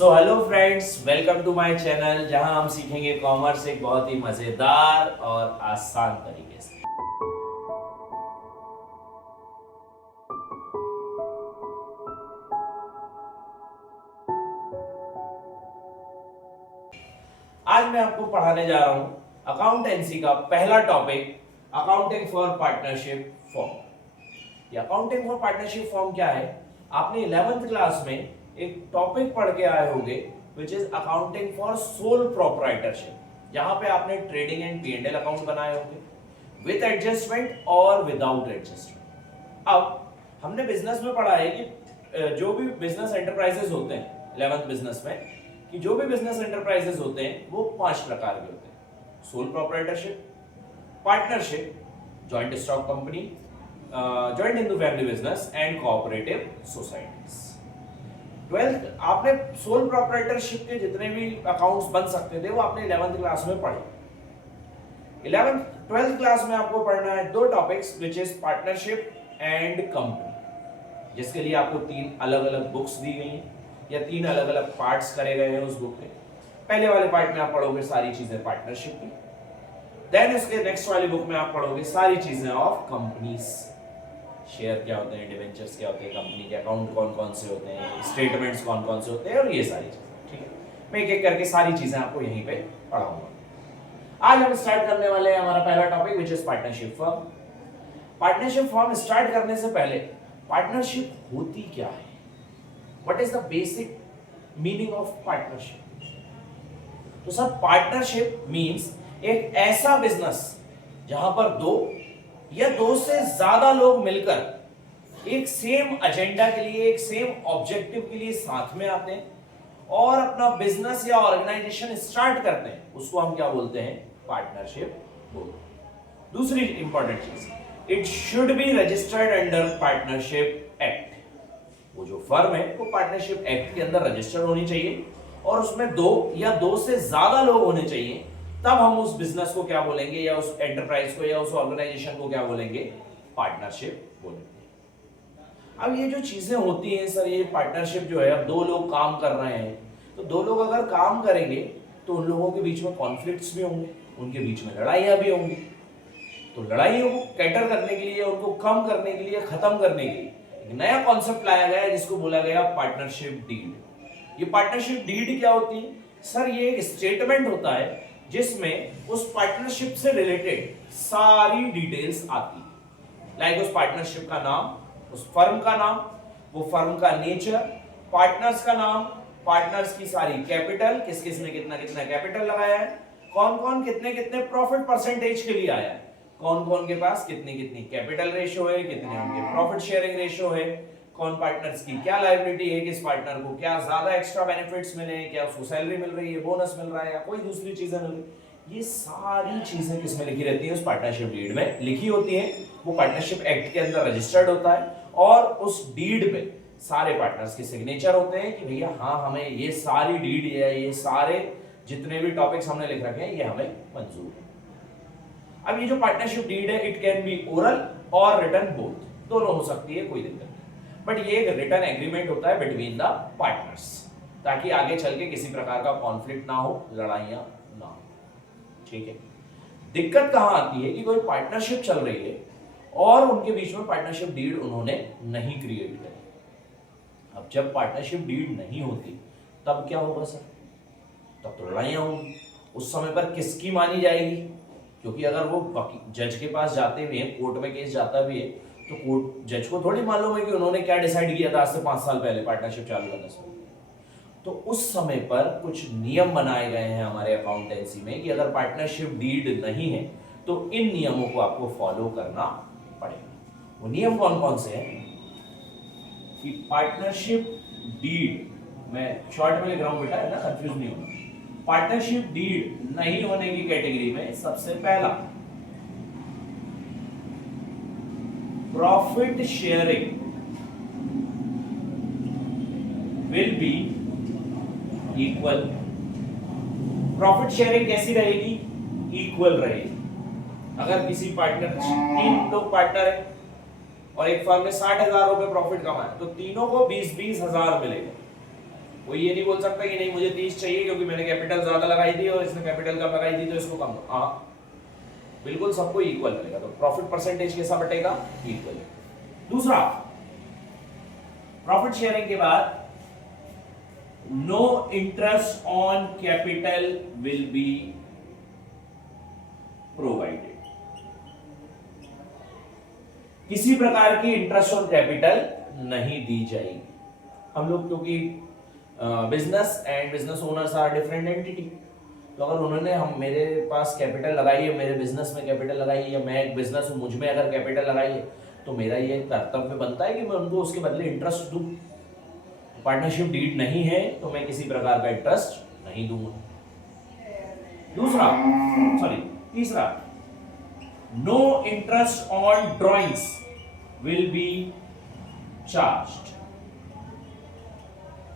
So hello friends, welcome to my channel जहां हम सीखेंगे कॉमर्स एक बहुत ही मजेदार और आसान तरीके से। आज मैं आपको पढ़ाने जा रहा हूं अकाउंटेंसी का पहला topic, accounting for partnership form. ये अकाउंटिंग फॉर पार्टनरशिप फॉर्म क्या है? आपने 11th क्लास में एक टॉपिक पढ़ के आए होंगे which is accounting for sole proprietorship, जहां पे आपने ट्रेडिंग एंड P&L अकाउंट बनाए होंगे विद एडजस्टमेंट और विदाउट एडजस्टमेंट। अब हमने बिजनेस में पढ़ा है कि जो भी बिजनेस एंटरप्राइजेस होते हैं 11th बिजनेस में, कि जो भी बिजनेस एंटरप्राइजेस होते हैं वो 5 प्रकार के होते हैं: sole proprietorship, partnership, joint stock company, joint Hindu family business and cooperative societies. 12th आपने सोल प्रोप्राइटरशिप के जितने भी अकाउंट्स बन सकते थे वो आपने 11th क्लास में पढ़े। 12th क्लास में आपको पढ़ना है दो topics which is partnership and company, जिसके लिए आपको 3 अलग अलग बुक्स दी गई हैं या 3 अलग अलग पार्ट्स करे गए हैं उस बुक में। पहले वाले पार्ट में आप पढ़ोगे सारी चीजें पार्टनरशिप की, देन उसके नेक्स्ट वाली बुक में आप पढ़ोगे सारी चीजें ऑफ कंपनीज, शेयर क्या होते हैं, डिवेंचर्स क्या होते हैं, कंपनी के अकाउंट कौन कौन से होते हैं, स्टेटमेंट्स कौन कौन से होते हैं और ये सारी चीजें। ठीक है, मैं एक एक करके सारी चीजें आपको यहीं पे पढ़ाऊंगा। आज हम स्टार्ट करने वाले हैं हमारा पहला topic which is partnership firm. Partnership firm start करने से पहले पार्टनरशिप होती क्या है, what is the basic meaning of partnership? तो सर, पार्टनरशिप मींस एक ऐसा बिजनेस जहां पर 2 या 2 से ज्यादा लोग मिलकर एक सेम एजेंडा के लिए, एक सेम ऑब्जेक्टिव के लिए साथ में आते हैं और अपना बिजनेस या ऑर्गेनाइजेशन स्टार्ट करते हैं, उसको हम क्या बोलते हैं? पार्टनरशिप बोलते हैं। दूसरी इंपॉर्टेंट चीज, it should be registered under partnership act. वो जो फर्म है वो पार्टनरशिप एक्ट के अंदर रजिस्टर्ड होनी चाहिए और उसमें 2 या 2 से ज्यादा लोग होने चाहिए, तब हम उस बिजनेस को क्या बोलेंगे या उस एंटरप्राइज को या उस ऑर्गेनाइजेशन को क्या बोलेंगे? पार्टनरशिप बोलेंगे। अब ये जो चीजें होती हैं सर, ये पार्टनरशिप जो है, अब 2 लोग काम कर रहे हैं तो 2 लोग अगर काम करेंगे तो उन लोगों के बीच में कॉन्फ्लिक्ट्स भी होंगे, उनके बीच में लड़ाइयां भी होंगी। तो लड़ाइयों को कैटर करने के लिए, उनको कम करने के लिए, खत्म करने के लिए एक नया कॉन्सेप्ट लाया गया है जिसको बोला गया पार्टनरशिप डीड। ये पार्टनरशिप डीड क्या होती है सर? ये एक स्टेटमेंट होता है जिसमें उस पार्टनरशिप से रिलेटेड सारी डिटेल्स आती है, लाइक उस पार्टनरशिप का नाम, उस फर्म का नाम, वो फर्म का नेचर, पार्टनर्स का नाम, पार्टनर्स की सारी कैपिटल, किस किस ने कितना कितना कैपिटल लगाया है, कौन कौन कितने कितने प्रॉफिट परसेंटेज के लिए आया है, कौन कौन के पास कितनी कितनी कैपिटल रेशियो है, कितने उनके प्रॉफिट शेयरिंग रेशियो है, कौन पार्टनर्स की क्या लायबिलिटी है, किस पार्टनर को क्या ज्यादा एक्स्ट्रा बेनिफिट्स मिले हैं, क्या उसको सैलरी मिल रही है, बोनस मिल रहा है या कोई दूसरी चीजें मिल रही है। ये सारी चीजें किसमें लिखी रहती है? उस पार्टनरशिप डीड में लिखी होती है। वो पार्टनरशिप एक्ट के अंदर रजिस्टर्ड होता है और उस डीड में सारे पार्टनर्स के सिग्नेचर होते हैं कि भैया हाँ, हमें ये सारी डीड है, ये सारे जितने भी टॉपिक्स हमने लिख रखे हैं ये हमें मंजूर है। अब ये जो पार्टनरशिप डीड है, इट कैन बी ओरल और रिटन, बोथ, दोनों हो सकती है, कोई दिक्कत नहीं। बट ये एक रिटन एग्रीमेंट होता है बिटवीन द पार्टनर्स, ताकि आगे चल के किसी प्रकार का कॉन्फ्लिक्ट ना हो, लड़ाइयां ना हो। ठीक है, दिक्कत कहां आती है कि कोई पार्टनरशिप चल रही है और उनके बीच में पार्टनरशिप डीड उन्होंने नहीं क्रिएट करी। अब जब पार्टनरशिप डीड नहीं होती तब क्या होगा सर? तब तो लड़ाइयां होंगी। उस समय पर किसकी मानी जाएगी? क्योंकि अगर वो जज के पास जाते हुए, कोर्ट में केस जाता भी है, तो कोर्ट जज को थोड़ी मालूम है कि उन्होंने क्या डिसाइड किया था आज से 5 साल पहले पार्टनरशिप चालू करने से। तो उस समय पर कुछ नियम बनाए गए हैं हमारे अकाउंटेंसी में कि अगर पार्टनरशिप डीड नहीं है तो इन नियमों को आपको फॉलो करना पड़ेगा। वो नियम कौन कौन से हैं कि पार्टनरशिप डीड, मैं शॉर्ट में लिख रहा हूं बेटा, है ना, कंफ्यूज नहीं होना। पार्टनरशिप डीड नहीं होने की कैटेगरी में सबसे पहला, profit sharing will be equal. Profit sharing कैसी रहेगी? इक्वल रहेगी। अगर किसी पार्टनर, 3 लोग पार्टनर है और एक फर्म में 60,000 रुपए प्रॉफिट कमाए तो तीनों को 20-20 हजार मिलेगा। वो ये नहीं बोल सकता कि नहीं मुझे 30 चाहिए क्योंकि मैंने कैपिटल ज्यादा लगाई थी और इसने कैपिटल कम लगाई थी तो इसको कम दो। हाँ बिल्कुल सबको इक्वल मिलेगा, तो प्रॉफिट परसेंटेज कैसा बटेगा, इक्वल। दूसरा, प्रॉफिट शेयरिंग के बाद no interest on capital will be provided. किसी प्रकार की इंटरेस्ट ऑन कैपिटल नहीं दी जाएगी। हम लोग क्योंकि business and business owners are different entity, तो अगर उन्होंने हम मेरे पास कैपिटल लगाई है, मेरे बिजनेस में कैपिटल लगाई है, या मैं एक बिजनेस हूं मुझ में अगर कैपिटल लगाई है, तो मेरा ये कर्तव्य बनता है कि मैं उनको उसके बदले इंटरेस्ट दूं। पार्टनरशिप डीड नहीं है तो मैं किसी प्रकार का इंटरेस्ट नहीं दूंगा। तीसरा, no interest on drawings will be charged.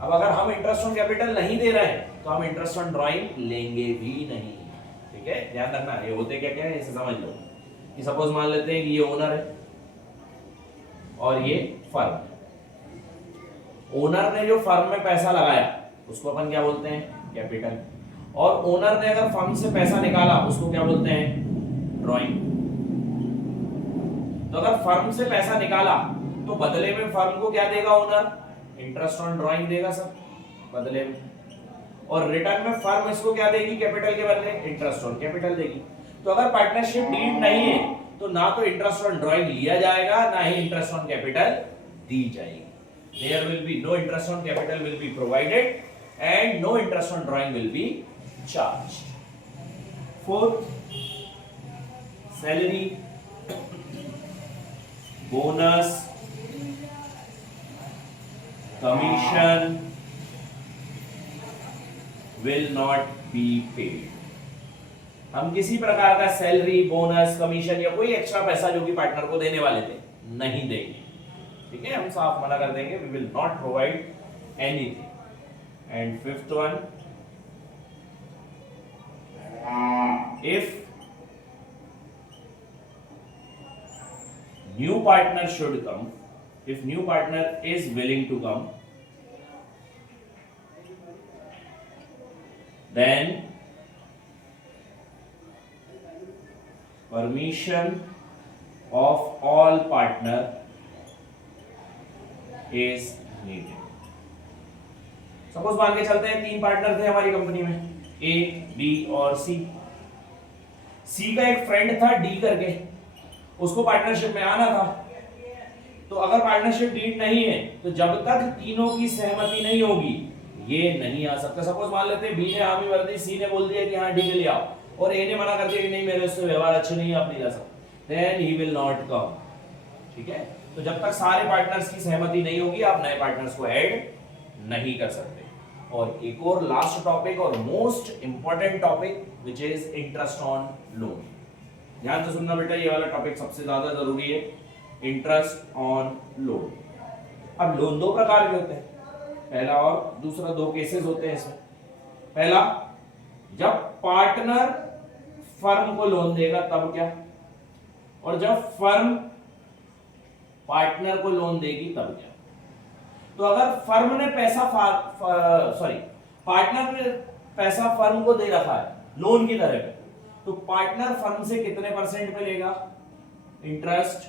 अब अगर हम इंटरेस्ट ऑन कैपिटल नहीं दे रहे हैं तो हम इंटरेस्ट ऑन ड्राइंग लेंगे भी नहीं। ठीक है, ध्यान रखना। ये होते क्या क्या है इसे समझ लो कि सपोज मान लेते हैं कि ये ओनर है और ये फर्म है। ओनर ने जो फर्म में पैसा लगाया उसको अपन क्या बोलते हैं, कैपिटल। और ओनर ने अगर फर्म से पैसा निकाला उसको क्या बोलते हैं, ड्राइंग। तो अगर फर्म से पैसा निकाला तो बदले में फर्म को क्या देगा ओनर, इंटरेस्ट ऑन ड्राइंग देगा सर बदले में। और रिटर्न में फर्म इसको क्या देगी, कैपिटल के बदले इंटरेस्ट ऑन कैपिटल देगी। तो अगर पार्टनरशिप डीड नहीं है तो ना तो इंटरेस्ट ऑन ड्राइंग लिया जाएगा ना ही इंटरेस्ट ऑन कैपिटल दी जाएगी। There will be no interest on capital will be provided and no interest on drawing will be charged. Fourth, salary, bonus, commission will not be paid. हम किसी प्रकार का salary, bonus, commission या कोई extra पैसा जो कि पार्टनर को देने वाले थे नहीं देंगे। ठीक है, हम साफ मना कर देंगे, we will not provide anything. And fifth one, if new partner should come, if new partner is willing to come, then permission of all partner is needed. Suppose मान के चलते हैं 3 पार्टनर थे हमारी कंपनी में, ए, बी और सी। सी का एक फ्रेंड था डी करके, उसको पार्टनरशिप में आना था। तो अगर पार्टनरशिप डीड नहीं है तो जब तक तीनों की सहमति नहीं होगी ये नहीं आ सकता। सपोज मान लेते हैं बी ने हामी भर दी, सी ने बोल दिया कि हाँ डी के लिए आओ, और ए ने मना कर दिया कि नहीं मेरे उससे व्यवहार अच्छे नहीं है, आप नहीं जा सकते, then he will not come. ठीक है, तो जब तक सारे पार्टनर्स की सहमति नहीं होगी आप नए पार्टनर्स को ऐड नहीं कर सकते। और एक और लास्ट टॉपिक और most important topic which is interest on loan. ध्यान से सुनना बेटा, ये वाला टॉपिक सबसे ज्यादा जरूरी है, इंटरेस्ट ऑन लोन। अब लोन दो प्रकार के होते हैं, पहला और दूसरा, 2 केसेस होते हैं इसमें। पहला, जब पार्टनर फर्म को लोन देगा तब क्या, और जब फर्म पार्टनर को लोन देगी तब क्या। तो अगर फर्म ने पैसा पार्टनर ने पैसा फर्म को दे रखा है लोन की तरह पे, तो पार्टनर फर्म से कितने परसेंट पे लेगा, इंटरेस्ट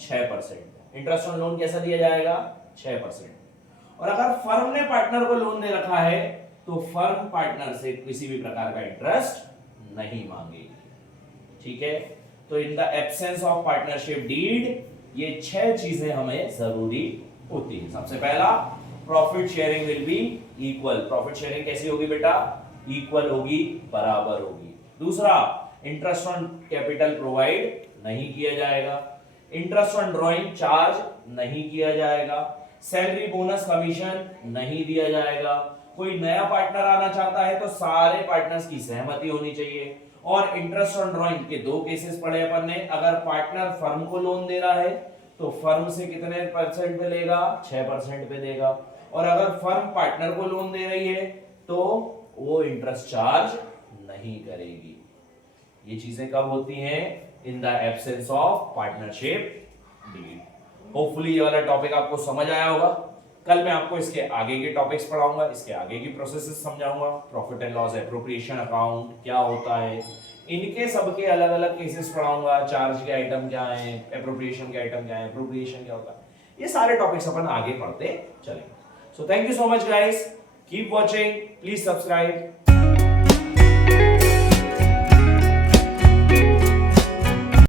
6%। इंटरेस्ट ऑन लोन कैसा दिया जाएगा, 6%। और अगर फर्म ने पार्टनर को लोन दे रखा है तो फर्म पार्टनर से किसी भी प्रकार का इंटरेस्ट नहीं मांगेगी। ठीक है, तो in the absence of partnership deed ये 6 चीजें हमें जरूरी होती है। सबसे पहला, profit sharing will be equal. Profit sharing कैसी होगी बेटा, इक्वल होगी, बराबर होगी। दूसरा, इंटरेस्ट ऑन कैपिटल प्रोवाइड नहीं किया जाएगा, इंटरेस्ट ऑन ड्रॉइंग चार्ज नहीं किया जाएगा, सैलरी, बोनस, कमीशन नहीं दिया जाएगा। कोई नया पार्टनर आना चाहता है तो सारे पार्टनर्स की सहमति होनी चाहिए। और इंटरेस्ट ऑन ड्रॉइंग के 2 केसेस पढ़े अपन ने, अगर पार्टनर फर्म को लोन दे रहा है तो फर्म से कितने परसेंट पे लेगा, 6% पे देगा। और अगर फर्म पार्टनर को लोन दे रही है तो वो इंटरेस्ट चार्ज नहीं करेगी। ये चीजें कब होती हैं, in the absence of partnership deed. Hopefully ये वाला टॉपिक आपको समझ आया होगा। कल मैं आपको इसके आगे के टॉपिक्स पढ़ाऊंगा, इसके आगे की प्रोसेसेस समझाऊंगा, profit and loss appropriation account क्या होता है, इनके सबके अलग अलग केसेस पढ़ाऊंगा, चार्ज के आइटम क्या है, एप्रोप्रिएशन के आइटम क्या है, एप्रोप्रिएशन क्या होता है, ये सारे टॉपिक्स अपन आगे पढ़ते चलेंगे। So thank you so much guys, keep watching, please subscribe.